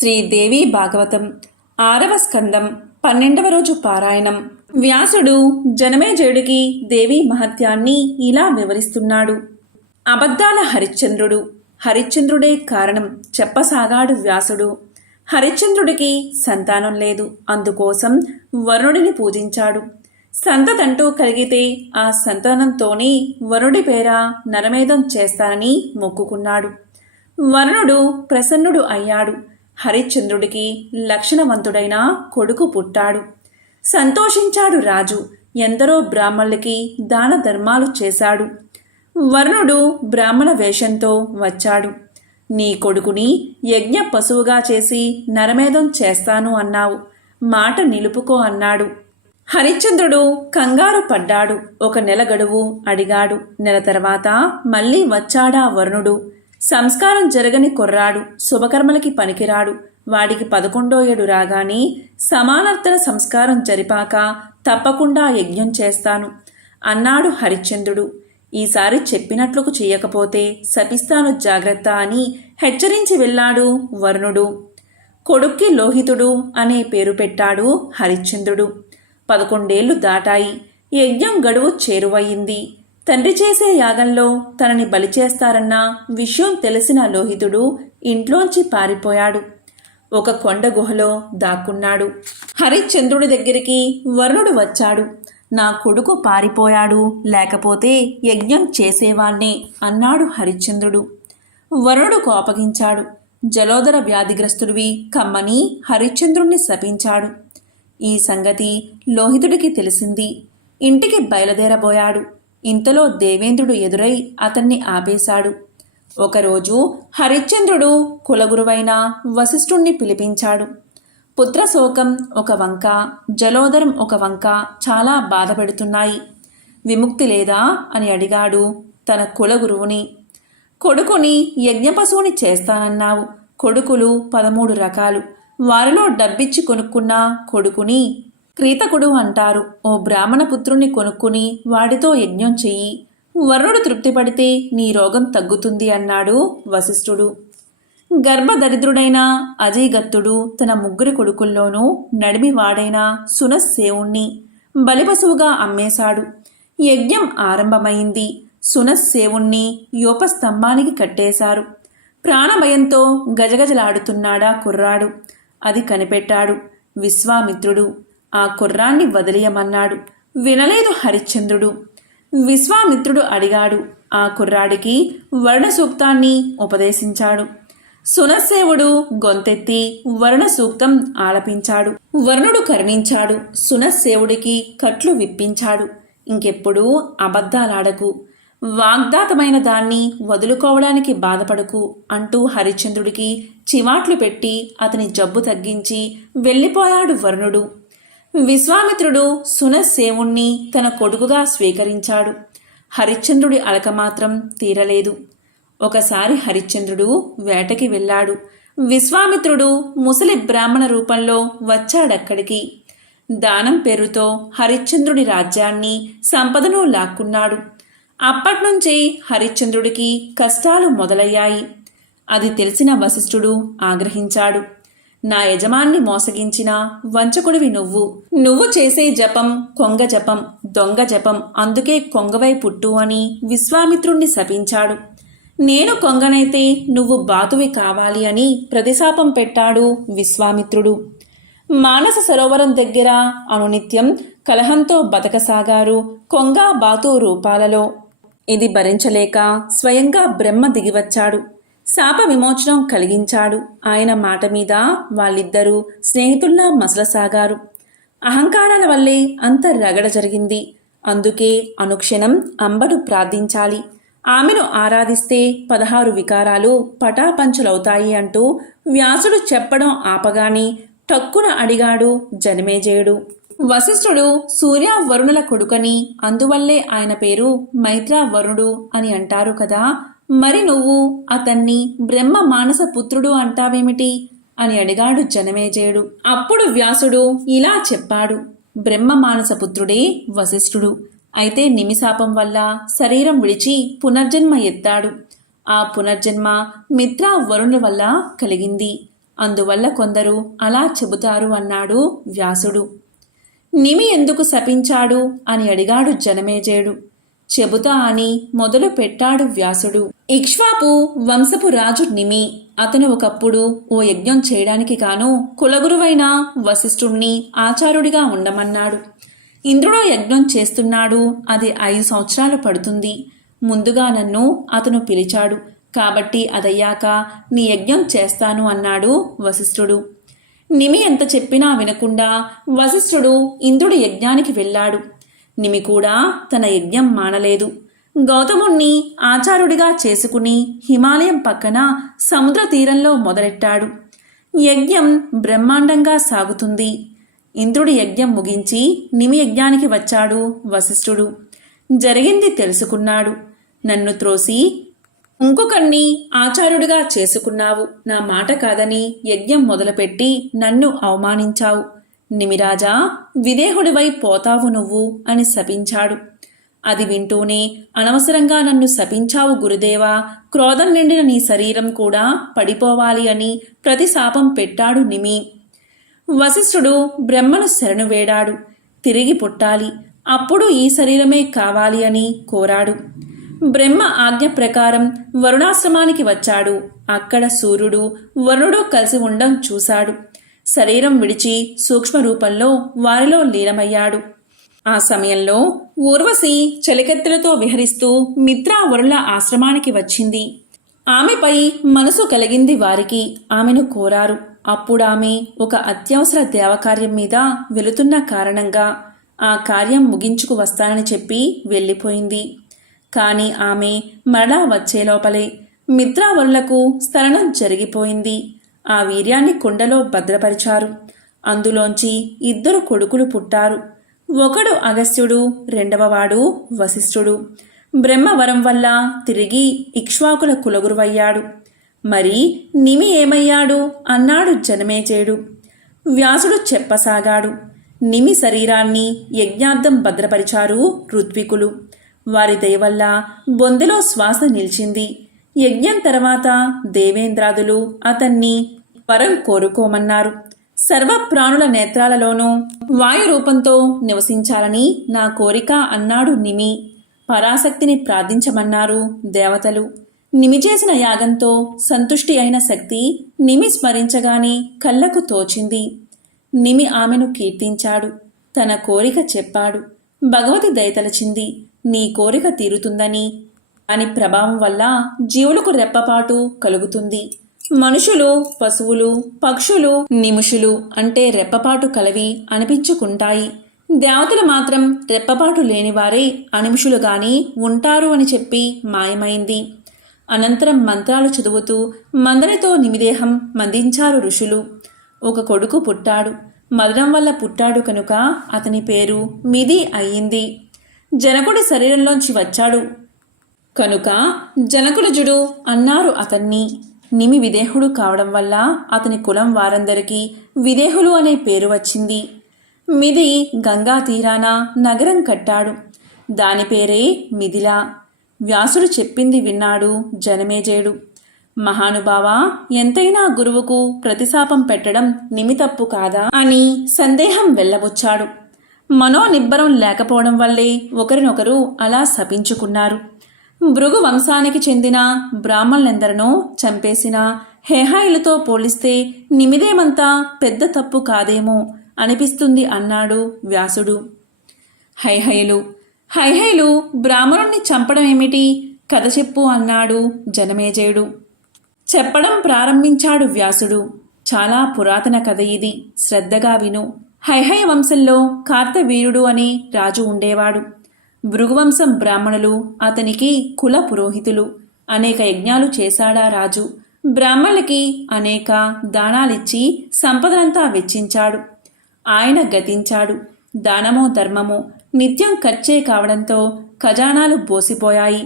శ్రీదేవి భాగవతం 6వ స్కందం 12వ రోజు పారాయణం. వ్యాసుడు జనమేజయుడికి దేవి మహత్యాన్ని ఇలా వివరిస్తున్నాడు. అబద్ధాల హరిశ్చంద్రుడు, హరిశ్చంద్రుడే కారణం చెప్పసాగాడు వ్యాసుడు. హరిశ్చంద్రుడికి సంతానం లేదు, అందుకోసం వరుణుడిని పూజించాడు. సంతతంటూ కలిగితే ఆ సంతానంతోనే వరుడి పేర నరమేధం చేస్తానని మొక్కుకున్నాడు. వరుణుడు ప్రసన్నుడు అయ్యాడు. హరిశ్చంద్రుడికి లక్షణవంతుడైన కొడుకు పుట్టాడు. సంతోషించాడు రాజు. ఎందరో బ్రాహ్మణులకి దాన ధర్మాలు చేశాడు. వరుణుడు బ్రాహ్మణ వేషంతో వచ్చాడు. నీ కొడుకుని యజ్ఞ పశువుగా చేసి నరమేధం చేస్తాను అన్నావు, మాట నిలుపుకో అన్నాడు. హరిశ్చంద్రుడు కంగారు పడ్డాడు. 1 నెల గడువు అడిగాడు. నెల తర్వాత మళ్ళీ వచ్చాడా వరుణుడు. సంస్కారం జరగని కుర్రాడు, శుభకర్మలకి పనికిరాడు. వాడికి 11వ ఏడు రాగానే సమానార్థన సంస్కారం జరిపాక తప్పకుండా యజ్ఞం చేస్తాను అన్నాడు హరిశ్చంద్రుడు. ఈసారి చెప్పినట్లుకు చేయకపోతే శపిస్తాను జాగ్రత్త అని హెచ్చరించి వెళ్ళాడు వరుణుడు. కొడుక్కి లోహితుడు అనే పేరు పెట్టాడు హరిశ్చంద్రుడు. 11 ఏళ్లు దాటాయి. యజ్ఞం గడువు చేరువయింది. తండ్రి చేసే యాగంలో తనని బలి చేస్తారన్న విషయం తెలిసిన లోహితుడు ఇంట్లోంచి పారిపోయాడు. ఒక కొండ గుహలో దాక్కున్నాడు. హరిశ్చంద్రుడి దగ్గరికి వరుణుడు వచ్చాడు. నా కొడుకు పారిపోయాడు, లేకపోతే యజ్ఞం చేసేవాణ్ణే అన్నాడు హరిశ్చంద్రుడు. వరుణుడు కోపగించాడు. జలోదర వ్యాధిగ్రస్తుడివి కమ్మని హరిశ్చంద్రుణ్ణి శపించాడు. ఈ సంగతి లోహితుడికి తెలిసింది. ఇంటికి బయలుదేరబోయాడు. ఇంతలో దేవేంద్రుడు ఎదురై అతన్ని ఆపేశాడు. ఒకరోజు హరిశ్చంద్రుడు కులగురువైన వశిష్ఠుణ్ణి పిలిపించాడు. పుత్రశోకం ఒక వంక, జలోదరం ఒక వంక చాలా బాధపెడుతున్నాయి. విముక్తి లేదా అని అడిగాడు తన కులగురువుని. కొడుకుని యజ్ఞపశువుని చేస్తానన్నావు. కొడుకులు 13 రకాలు. వారిలో డబ్బిచ్చి కొనుక్కున్న కొడుకుని క్రీతకుడు అంటారు. ఓ బ్రాహ్మణ పుత్రుణ్ణి కొనుక్కుని వాడితో యజ్ఞం చెయ్యి. వరుణుడు తృప్తిపడితే నీ రోగం తగ్గుతుంది అన్నాడు వశిష్ఠుడు. గర్భదరిద్రుడైన అజయగత్తుడు తన 3 కొడుకుల్లోనూ నడిమివాడైన సునస్సేవుణ్ణి బలిపశువుగా అమ్మేశాడు. యజ్ఞం ఆరంభమైంది. సునస్సేవుణ్ణి యోపస్తంభానికి కట్టేశారు. ప్రాణభయంతో గజగజలాడుతున్నాడా కుర్రాడు. అది కనిపెట్టాడు విశ్వామిత్రుడు. ఆ కుర్రాన్ని వదిలేయమన్నాడు. వినలేదు హరిశ్చంద్రుడు. విశ్వామిత్రుడు అడిగాడు. ఆ కుర్రాడికి వర్ణ సూక్తాన్ని ఉపదేశించాడు. సునస్సేవుడు గొంతెత్తి వర్ణ సూక్తం ఆలపించాడు. వర్ణుడు కరుణించాడు. సునస్సేవుడికి కట్లు విప్పించాడు. ఇంకెప్పుడూ అబద్ధాలాడకు, వాగ్దాతమైన దాన్ని వదులుకోవడానికి బాధపడకు అంటూ హరిశ్చంద్రుడికి చివాట్లు పెట్టి అతని జబ్బు తగ్గించి వెళ్ళిపోయాడు వరుణుడు. విశ్వామిత్రుడు సునస్సేవుణ్ణి తన కొడుకుగా స్వీకరించాడు. హరిశ్చంద్రుడి అలక మాత్రం తీరలేదు. ఒకసారి హరిశ్చంద్రుడు వేటకి వెళ్ళాడు. విశ్వామిత్రుడు ముసలి బ్రాహ్మణ రూపంలో వచ్చాడక్కడికి. దానం పేరుతో హరిశ్చంద్రుడి రాజ్యాన్ని, సంపదను లాక్కున్నాడు. అప్పట్నుంచి హరిశ్చంద్రుడికి కష్టాలు మొదలయ్యాయి. అది తెలిసిన వశిష్ఠుడు ఆగ్రహించాడు. నా యజమాన్ని మోసగించిన వంచకుడివి నువ్వు చేసే జపం కొంగ జపం, దొంగ జపం, అందుకే కొంగవై పుట్టు అని విశ్వామిత్రుణ్ణి శపించాడు. నేను కొంగనైతే నువ్వు బాతువి కావాలి అని ప్రతిశాపం పెట్టాడు విశ్వామిత్రుడు. మానస సరోవరం దగ్గర అనునిత్యం కలహంతో బతకసాగారు కొంగ బాతు రూపాలలో. ఇది భరించలేక స్వయంగా బ్రహ్మ దిగివచ్చాడు. శాప విమోచనం కలిగించాడు. ఆయన మాట మీద వాళ్ళిద్దరూ స్నేహితుల్లా మసలసాగారు. అహంకారాల వల్లే అంత రగడ జరిగింది. అందుకే అనుక్షణం అంబను ప్రార్థించాలి. ఆమెను ఆరాధిస్తే 16 వికారాలు పటాపంచలవుతాయి అంటూ వ్యాసుడు చెప్పడం ఆపగాని టక్కున అడిగాడు జనమేజయుడు. వశిష్ఠుడు సూర్య వరుణుల కొడుకని, అందువల్లే ఆయన పేరు మైత్రావరుణుడు అని అంటారు కదా, మరి నువ్వు అతన్ని బ్రహ్మ మానస పుత్రుడు అంటావేమిటి అని అడిగాడు జనమేజయుడు. అప్పుడు వ్యాసుడు ఇలా చెప్పాడు. బ్రహ్మ మానస పుత్రుడే వశిష్ఠుడు. అయితే నిమిశాపం వల్ల శరీరం విడిచి పునర్జన్మ ఎత్తాడు. ఆ పునర్జన్మ మిత్ర వరుణుల వల్ల కలిగింది. అందువల్ల కొందరు అలా చెబుతారు అన్నాడు వ్యాసుడు. నిమి ఎందుకు శపించాడు అని అడిగాడు జనమేజయుడు. చెబుతా అని మొదలు పెట్టాడు వ్యాసుడు. ఇక్ష్వాకు వంశపు రాజు నిమి. అతను ఒకప్పుడు ఓ యజ్ఞం చేయడానికి గాను కులగురువైన వశిష్ఠుణ్ణి ఆచారుడిగా ఉండమన్నాడు. ఇంద్రుడు యజ్ఞం చేస్తున్నాడు, అది 5 సంవత్సరాలు పడుతుంది. ముందుగా నన్ను అతను పిలిచాడు, కాబట్టి అదయ్యాక నీ యజ్ఞం చేస్తాను అన్నాడు వశిష్ఠుడు. నిమి ఎంత చెప్పినా వినకుండా వశిష్ఠుడు ఇంద్రుడి యజ్ఞానికి వెళ్ళాడు. నిమి కూడా తన యజ్ఞం మానలేదు. గౌతముణ్ణి ఆచారుడిగా చేసుకుని హిమాలయం పక్కన సముద్ర తీరంలో మొదలెట్టాడు. యజ్ఞం బ్రహ్మాండంగా సాగుతుంది. ఇంద్రుడి యజ్ఞం ముగించి నిమి యజ్ఞానికి వచ్చాడు వశిష్ఠుడు. జరిగింది తెలుసుకున్నాడు. నన్ను త్రోసి ఇంకొకణ్ణి ఆచారుడిగా చేసుకున్నావు, నా మాట కాదని యజ్ఞం మొదలుపెట్టి నన్ను అవమానించావు. నిమిరాజా, విదేహుడివై పోతావు నువ్వు అని శపించాడు. అది వింటూనే అనవసరంగా నన్ను శపించావు గురుదేవా, క్రోధం నిండిన నీ శరీరం కూడా పడిపోవాలి అని ప్రతిశాపం పెట్టాడు నిమి. వశిష్ఠుడు బ్రహ్మను శరణు వేడాడు. తిరిగి పుట్టాలి, అప్పుడు ఈ శరీరమే కావాలి అని కోరాడు. బ్రహ్మ ఆజ్ఞ ప్రకారం వరుణాశ్రమానికి వచ్చాడు. అక్కడ సూర్యుడు వరుణుడు కలిసి ఉండడం చూశాడు. శరీరం విడిచి సూక్ష్మ రూపంలో వారిలో లీనమయ్యాడు. ఆ సమయంలో ఊర్వశి చలికెత్తెలతో విహరిస్తూ మిత్రా వరుల ఆశ్రమానికి వచ్చింది. ఆమెపై మనసు కలిగింది వారికి. ఆమెను కోరారు. అప్పుడామె ఒక అత్యవసర దేవకార్యం మీద వెళుతున్న కారణంగా ఆ కార్యం ముగించుకు వస్తానని చెప్పి వెళ్ళిపోయింది. కాని ఆమె మరలా వచ్చే లోపలే మిత్రావరులకు స్థలనం జరిగిపోయింది. ఆ వీర్యాన్ని కుండలో భద్రపరిచారు. అందులోంచి 2 కొడుకులు పుట్టారు. ఒకడు అగస్త్యుడు, రెండవవాడు వశిష్ఠుడు. బ్రహ్మవరం వల్ల తిరిగి ఇక్ష్వాకుల కులగురువయ్యాడు. మరి నిమి ఏమయ్యాడు అన్నాడు జనమేజయుడు. వ్యాసుడు చెప్పసాగాడు. నిమి శరీరాన్ని యజ్ఞార్థం భద్రపరిచారు ఋత్వికులు. వారి దయవల్ల బొందెలో శ్వాస నిలిచింది. యజ్ఞం తర్వాత దేవేంద్రాదులు అతన్ని వరం కోరుకోమన్నారు. సర్వ ప్రాణుల నేత్రాలలోనూ వాయు రూపంతో నివసించాలని నా కోరిక అన్నాడు నిమి. పరాశక్తిని ప్రార్థించమన్నారు దేవతలు. నిమి చేసిన యాగంతో సంతుష్టి అయిన శక్తి నిమి స్మరించగానే కళ్ళకు తోచింది. నిమి ఆమెను కీర్తించాడు. తన కోరిక చెప్పాడు. భగవతి దయతలచింది. నీ కోరిక తీరుతుందని. అని ప్రభావం వల్ల జీవులకు రెప్పపాటు కలుగుతుంది. మనుషులు, పశువులు, పక్షులు నిమిషులు అంటే రెప్పపాటు కలవి అనిపించుకుంటాయి. దేవతలు మాత్రం రెప్పపాటు లేనివారే అనిమిషులుగాని ఉంటారు అని చెప్పి మాయమైంది. అనంతరం మంత్రాలు చదువుతూ మందనితో నిమిదేహం మందించారు ఋషులు. ఒక కొడుకు పుట్టాడు. మదనం వల్ల పుట్టాడు కనుక అతని పేరు మిది అయ్యింది. జనకుడి శరీరంలోంచి వచ్చాడు కనుక జనకులజుడు అన్నారు అతన్ని. నిమి విదేహుడు కావడం వల్ల అతని కులం వారందరికీ విదేహులు అనే పేరు వచ్చింది. మిది గంగా తీరాన నగరం కట్టాడు. దాని పేరే మిథిలా. వ్యాసుడు చెప్పింది విన్నాడు జనమేజయుడు. మహానుభావా, ఎంతైనా గురువుకు ప్రతిశాపం పెట్టడం నిమి తప్పు కాదా అని సందేహం వెళ్ళబుచ్చాడు. మనోనిబ్బరం లేకపోవడం వల్లే ఒకరినొకరు అలా శపించుకున్నారు. భృగు వంశానికి చెందిన బ్రాహ్మణులెందరినో చంపేసిన హేహాయిలతో పోలిస్తే నిమిదేమంతా పెద్ద తప్పు కాదేమో అనిపిస్తుంది అన్నాడు వ్యాసుడు. హైహైలు బ్రాహ్మణుణ్ణి చంపడం ఏమిటి? కథ చెప్పు అన్నాడు జనమేజయుడు. చెప్పడం ప్రారంభించాడు వ్యాసుడు. చాలా పురాతన కథ ఇది, శ్రద్ధగా విను. హైహయ వంశంలో కార్తవీరుడు అనే రాజు ఉండేవాడు. భృగువంశం బ్రాహ్మణులు అతనికి కుల పురోహితులు. అనేక యజ్ఞాలు చేశాడా రాజు. బ్రాహ్మణులకి అనేక దానాలిచ్చి సంపదనంతా వెచ్చించాడు. ఆయన గతించాడు. దానమో ధర్మమో నిత్యం ఖర్చే కావడంతో ఖజానాలు బోసిపోయాయి.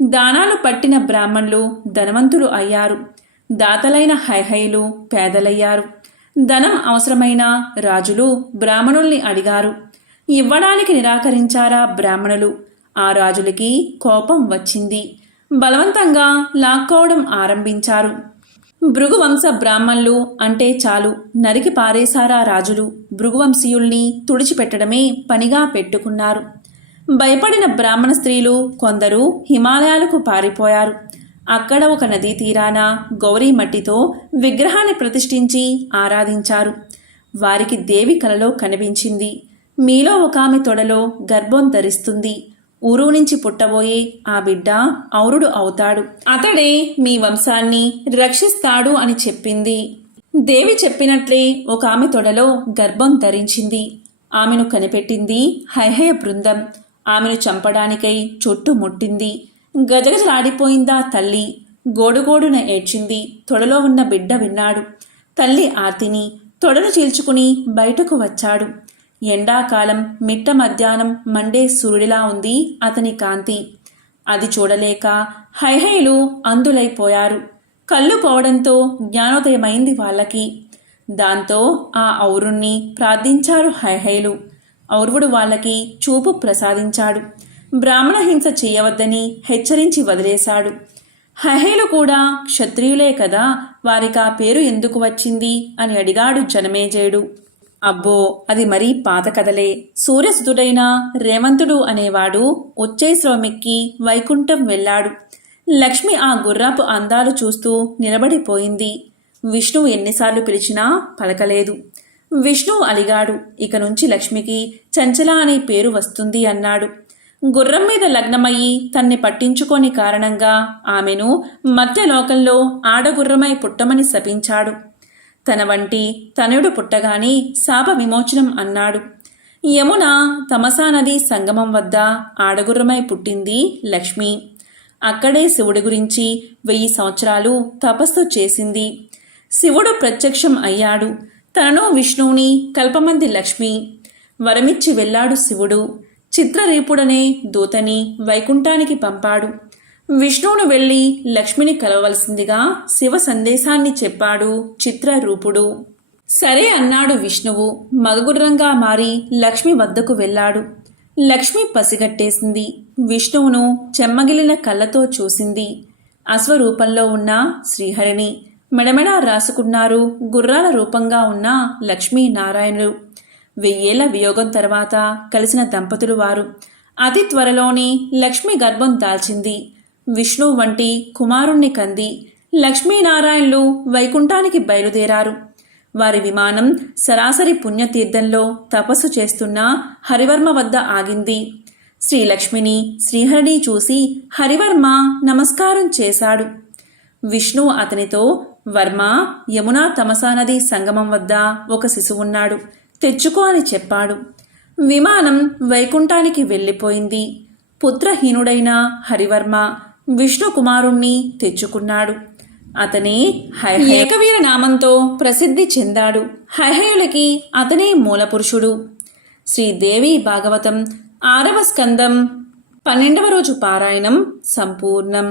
దానాలు పట్టిన బ్రాహ్మణులు ధనవంతులు అయ్యారు. దాతలైన హైహయులు పేదలయ్యారు. ధనం అవసరమైన రాజులు బ్రాహ్మణుల్ని అడిగారు. ఇవ్వడానికి నిరాకరించారా బ్రాహ్మణులు. ఆ రాజులకి కోపం వచ్చింది. బలవంతంగా లాక్కోవడం ఆరంభించారు. భృగువంశ బ్రాహ్మణులు అంటే చాలు నరికి పారేశారా రాజులు. భృగువంశీయుల్ని తుడిచిపెట్టడమే పనిగా పెట్టుకున్నారు. భయపడిన బ్రాహ్మణ స్త్రీలు కొందరు హిమాలయాలకు పారిపోయారు. అక్కడ ఒక నదీ తీరాన గౌరీ మట్టితో విగ్రహాన్ని ప్రతిష్ఠించి ఆరాధించారు. వారికి దేవి కలలో కనిపించింది. మీలో ఒక ఆమె తొడలో గర్భం ధరిస్తుంది. ఊరు నుంచి పుట్టబోయే ఆ బిడ్డ ఔరుడు అవుతాడు. అతడే మీ వంశాన్ని రక్షిస్తాడు అని చెప్పింది. దేవి చెప్పినట్లే ఒక ఆమె తొడలో గర్భం ధరించింది. ఆమెను కనిపెట్టింది హైహయ బృందం. ఆమెను చంపడానికై చుట్టుముట్టింది. గజగజలాడిపోయిందా తల్లి. గోడుగోడున ఏడ్చింది. తొడలో ఉన్న బిడ్డ విన్నాడు తల్లి ఆర్తిని. తొడను చీల్చుకుని బయటకు వచ్చాడు. ఎండాకాలం మిట్ట మధ్యాహ్నం మండే సూర్యుడిలా ఉంది అతని కాంతి. అది చూడలేక హైహయులు అందులైపోయారు. కళ్ళు పోవడంతో జ్ఞానోదయమైంది వాళ్ళకి. దాంతో ఆ ఔరుణ్ణి ప్రార్థించారు హైహయులు. ఔర్వుడు వాళ్ళకి చూపు ప్రసాదించాడు. బ్రాహ్మణ హింస చేయవద్దని హెచ్చరించి వదిలేశాడు. హైహయులు కూడా క్షత్రియులే కదా, వారికి ఆ పేరు ఎందుకు వచ్చింది అని అడిగాడు జనమేజయుడు. అబ్బో, అది మరీ పాత కథలే. సూర్యసుతుడైన రేవంతుడు అనేవాడు ఉచ్చైశ్రవమెక్కి వైకుంఠం వెళ్ళాడు. లక్ష్మి ఆ గుర్రాపు అందాలు చూస్తూ నిలబడిపోయింది. విష్ణువు ఎన్నిసార్లు పిలిచినా పలకలేదు. విష్ణువు అలిగాడు. ఇక నుంచి లక్ష్మికి చంచల అనే పేరు వస్తుంది అన్నాడు. గుర్రం మీద లగ్నమయ్యి తన్ని పట్టించుకోని కారణంగా ఆమెను మధ్యలోకంలో ఆడగుర్రమై పుట్టమని శపించాడు. తన వంటి తనయుడు పుట్టగాని శాప విమోచనం అన్నాడు. యమున తమసా నది సంగమం వద్ద ఆడగుర్రమై పుట్టింది లక్ష్మి. అక్కడే శివుడి గురించి 1000 సంవత్సరాలు తపస్సు చేసింది. శివుడు ప్రత్యక్షం అయ్యాడు. తనను విష్ణువుని కల్పమంది లక్ష్మి. వరమిచ్చి వెళ్ళాడు శివుడు. చిత్రరీపుడనే దూతని వైకుంఠానికి పంపాడు. విష్ణువును వెళ్ళి లక్ష్మిని కలవలసిందిగా శివ సందేశాన్ని చెప్పాడు చిత్రరూపుడు. సరే అన్నాడు విష్ణువు. మగగుర్రంగా మారి లక్ష్మి వద్దకు వెళ్ళాడు. లక్ష్మి పసిగట్టేసింది. విష్ణువును చెమ్మగిలిన కళ్ళతో చూసింది. అశ్వరూపంలో ఉన్న శ్రీహరిని. మెడమెడ రాసుకున్నారు గుర్రాల రూపంగా ఉన్న లక్ష్మీనారాయణులు. 1000 ఏళ్ల వియోగం తర్వాత కలిసిన దంపతులు వారు. అతి త్వరలోనే లక్ష్మి గర్భం దాల్చింది. విష్ణువు వంటి కుమారుణ్ణి కంది. లక్ష్మీనారాయణులు వైకుంఠానికి బయలుదేరారు. వారి విమానం సరాసరి పుణ్యతీర్థంలో తపస్సు చేస్తున్న హరివర్మ వద్ద ఆగింది. శ్రీలక్ష్మిని శ్రీహరిని చూసి హరివర్మ నమస్కారం చేశాడు. విష్ణువు అతనితో, వర్మ, యమునా తమసా నది సంగమం వద్ద ఒక శిశువున్నాడు, తెచ్చుకో అని చెప్పాడు. విమానం వైకుంఠానికి వెళ్ళిపోయింది. పుత్రహీనుడైన హరివర్మ విష్ణు కుమారుణ్ణి తెచ్చుకున్నాడు. అతనే ఏకవీర నామంతో ప్రసిద్ధి చెందాడు. హైహయులకి అతనే మూలపురుషుడు. శ్రీదేవి భాగవతం 6వ స్కందం 12వ రోజు పారాయణం సంపూర్ణం.